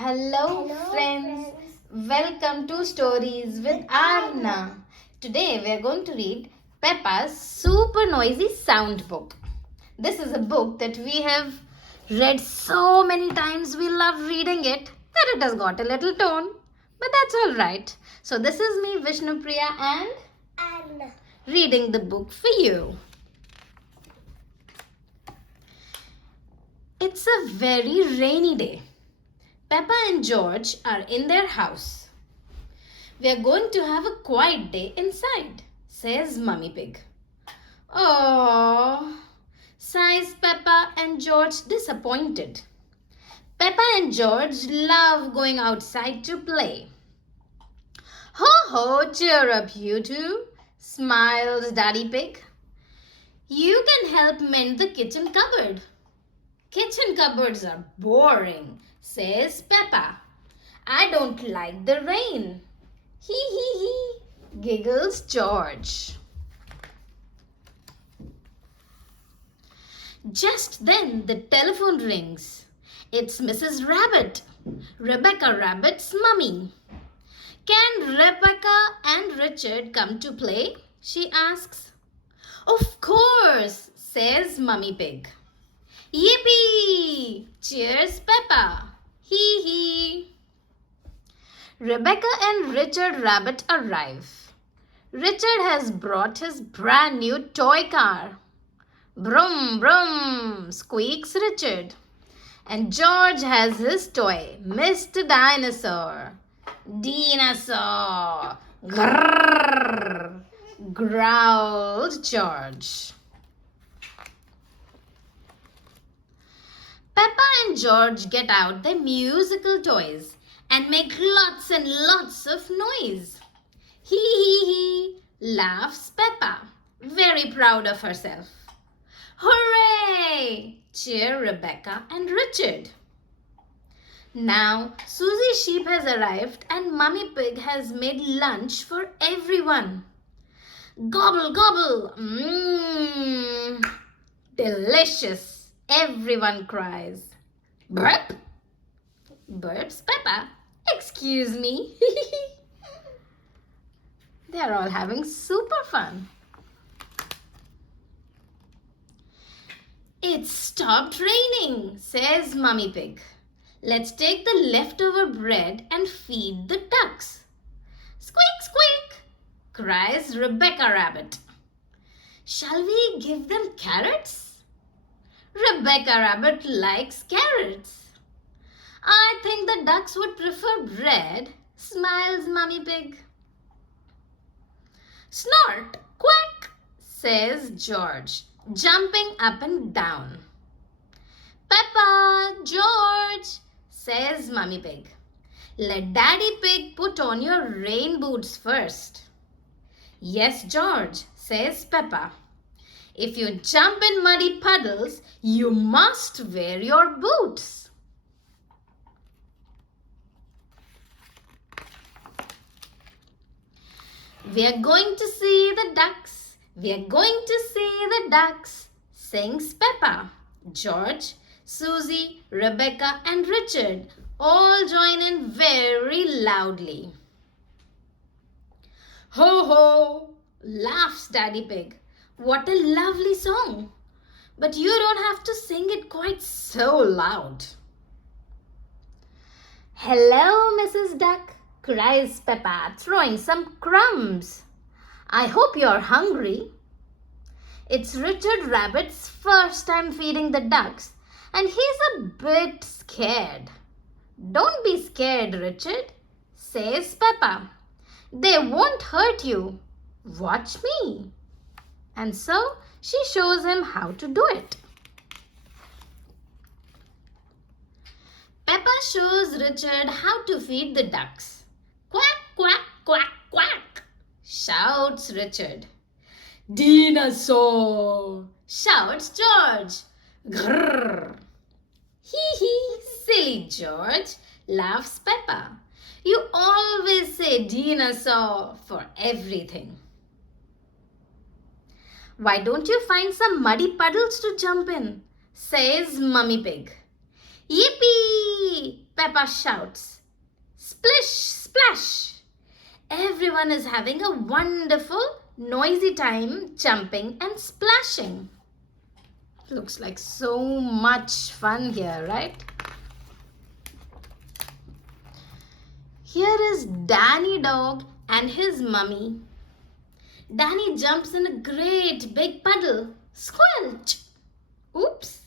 Hello, friends. Welcome to Stories with Arna. Today we are going to read Peppa's Super Noisy Sound Book. This is a book that we have read so many times. We love reading it that it has got a little tone. But that's all right. So this is me, Vishnupriya, and Anna. reading the book for you. It's a very rainy day. Peppa and George are in their house. We are going to have a quiet day inside, says Mummy Pig. Oh, sighs Peppa and George, disappointed. Peppa and George love going outside to play. Ho ho, cheer up you two, smiled Daddy Pig. You can help mend the kitchen cupboard. Kitchen cupboards are boring, says Peppa. I don't like the rain. Hee, giggles George. Just then the telephone rings. It's Mrs. Rabbit, Rebecca Rabbit's mummy. Can Rebecca and Richard come to play? She asks. Of course, says Mummy Pig. Yippee! Cheers, Peppa. Hee. Rebecca and Richard Rabbit arrive. Richard has brought his brand new toy car. Brum, brum, squeaks Richard. And George has his toy, Mr. Dinosaur. Dinosaur. Grrr, growled George. Peppa and George get out their musical toys and make lots and lots of noise. Hee, laughs Peppa, very proud of herself. Hooray! Cheer Rebecca and Richard. Now Susie Sheep has arrived and Mummy Pig has made lunch for everyone. Gobble, gobble, delicious. Everyone cries. Burp! Burps Peppa. Excuse me. They're all having super fun. It's stopped raining, says Mummy Pig. Let's take the leftover bread and feed the ducks. Squeak, squeak, cries Rebecca Rabbit. Shall we give them carrots? Rebecca Rabbit likes carrots. I think the ducks would prefer bread, smiles Mummy Pig. Snort, quack, says George, jumping up and down. Peppa, George, says Mummy Pig. Let Daddy Pig put on your rain boots first. Yes, George, says Peppa. If you jump in muddy puddles, you must wear your boots. We are going to see the ducks. We are going to see the ducks, sings Peppa. George, Susie, Rebecca and Richard all join in very loudly. Ho ho, laughs Daddy Pig. What a lovely song. But you don't have to sing it quite so loud. Hello, Mrs. Duck, cries Peppa, throwing some crumbs. I hope you're hungry. It's Richard Rabbit's first time feeding the ducks, and he's a bit scared. Don't be scared, Richard, says Peppa. They won't hurt you. Watch me. And so she shows him how to do it. Peppa shows Richard how to feed the ducks. Quack, quack, quack, quack, shouts Richard. Dinosaur, shouts George. Grrr. Hee, silly George, laughs Peppa. You always say dinosaur for everything. Why don't you find some muddy puddles to jump in? Says Mummy Pig. Yippee! Peppa shouts, "Splish, splash!" Everyone is having a wonderful, noisy time jumping and splashing. Looks like so much fun here, right? Here is Danny Dog and his mummy. Danny jumps in a great big puddle. Squelch! Oops!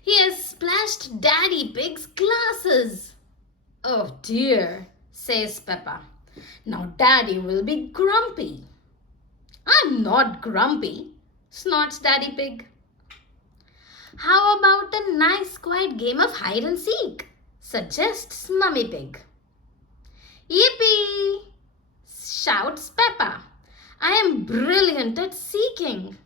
He has splashed Daddy Pig's glasses. Oh dear, says Peppa. Now Daddy will be grumpy. I'm not grumpy, snorts Daddy Pig. How about a nice quiet game of hide and seek? Suggests Mummy Pig. Yippee! Shouts Peppa. I am brilliant at seeking.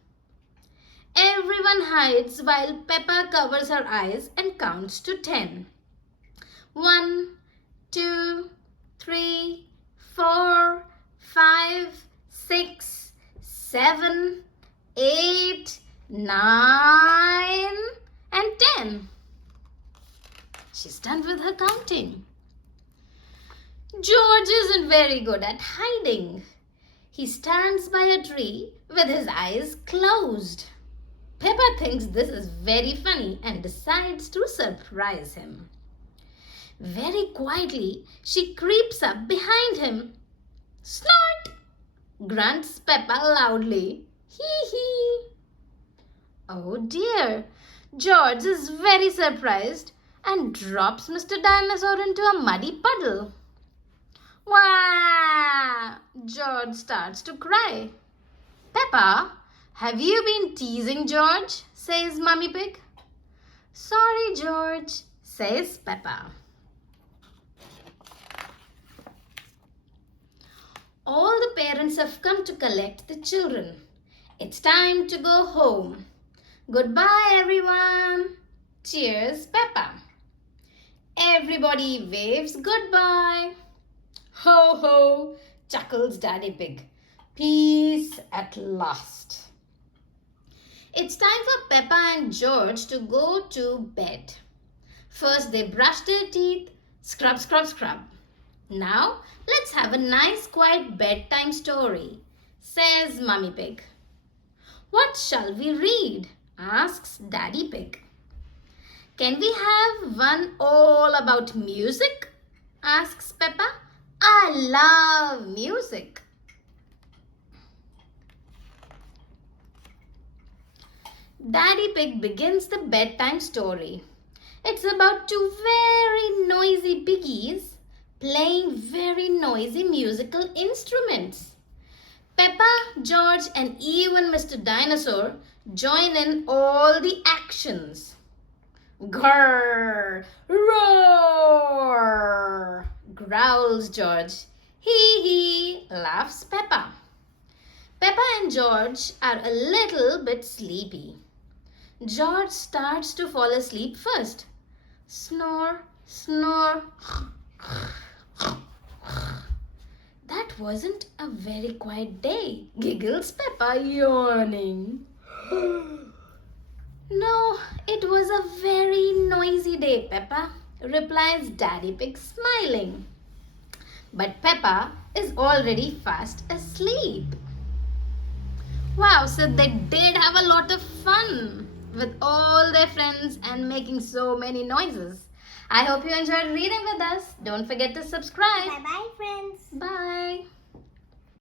Everyone hides while Peppa covers her eyes and counts to 10. 1, 2, 3, 4, 5, 6, 7, 8, 9 and 10. She's done with her counting. George isn't very good at hiding. He stands by a tree with his eyes closed. Peppa thinks this is very funny and decides to surprise him. Very quietly, she creeps up behind him. Snort! Grunts Peppa loudly. Hee hee! Oh dear! George is very surprised and drops Mr. Dinosaur into a muddy puddle. Wah! George starts to cry. Peppa, have you been teasing George? Says Mummy Pig. Sorry, George, says Peppa. All the parents have come to collect the children. It's time to go home. Goodbye, everyone. Cheers, Peppa. Everybody waves goodbye. Ho, ho, chuckles Daddy Pig. Peace at last. It's time for Peppa and George to go to bed. First, they brush their teeth, scrub, scrub, scrub. Now, let's have a nice quiet bedtime story, says Mummy Pig. What shall we read? Asks Daddy Pig. Can we have one all about music? Asks Peppa. I love music. Daddy Pig begins the bedtime story. It's about two very noisy piggies playing very noisy musical instruments. Peppa, George and even Mr. Dinosaur join in all the actions. Grrr! Roar! Growls George. Hee hee! Laughs Peppa. Peppa and George are a little bit sleepy. George starts to fall asleep first. Snore, snore. That wasn't a very quiet day, giggles Peppa, yawning. No, it was a very noisy day, Peppa, replies Daddy Pig, smiling. But Peppa is already fast asleep. Wow, so they did have a lot of fun with all their friends and making so many noises. I hope you enjoyed reading with us. Don't forget to subscribe. Bye-bye, friends. Bye.